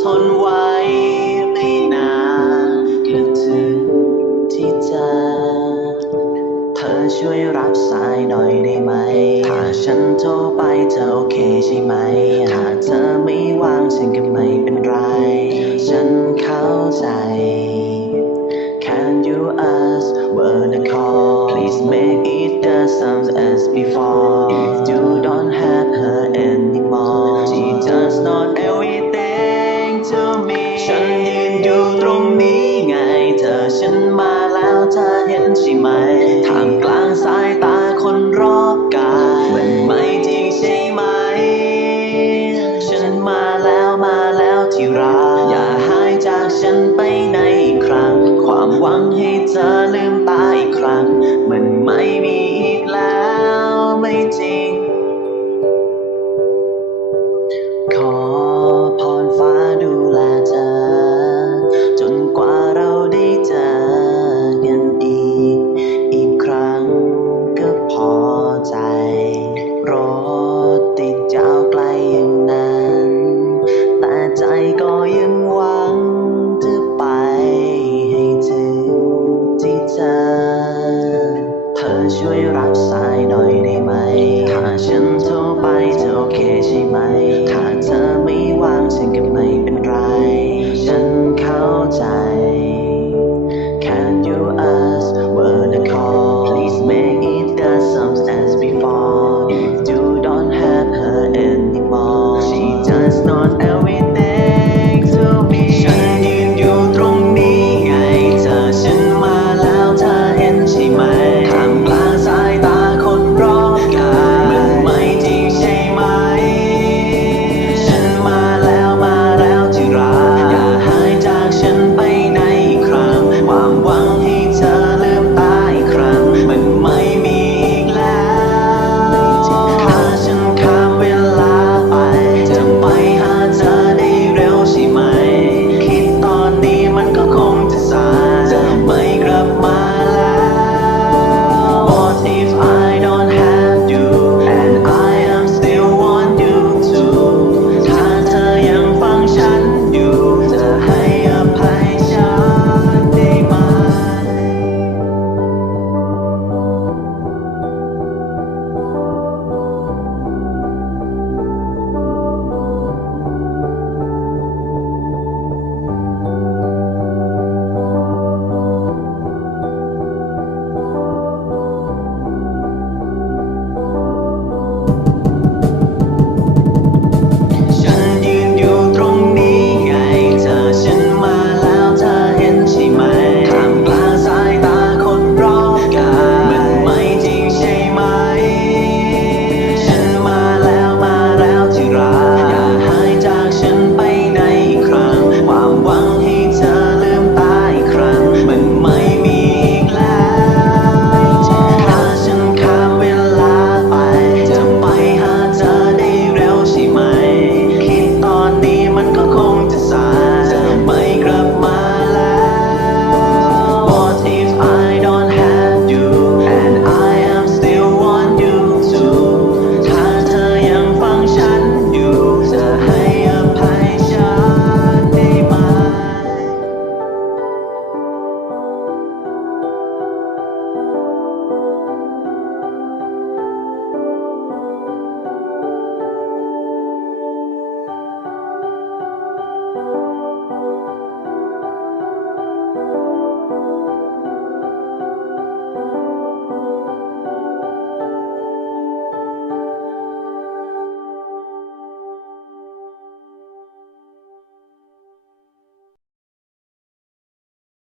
ทนไว้ไม่นานคิดถึงที่เธอเธอช่วยรับสายหน่อยได้ไหม ถ้าฉันโทรไปเธอโอเคใช่ไหม ถ้าเธอไม่ว่างฉันก็ไม่เป็นไร ฉันเข้าใจ Can you ask word a call Please make it the same as before เธอเห็นใช่ไหมท่ามกลางสายตาคนรอบกายมันไม่จริงใช่ไหม ฉันมาแล้วมาแล้วที่รักอย่าหายจากฉันไปในครั้ง ความหวังให้เธอลืมตาอีกครั้ง มันไม่มีอีกแล้วไม่จริง รถติดยาวไกลอย่างนั้น แต่ใจก็ยังหวังจะไปให้ถึงที่เธอ เธอช่วยรับสายหน่อยได้ไหม ถ้าฉันโทรไปเธอโอเคใช่ไหม ถ้าเธอไม่ว่างฉันก็ไม่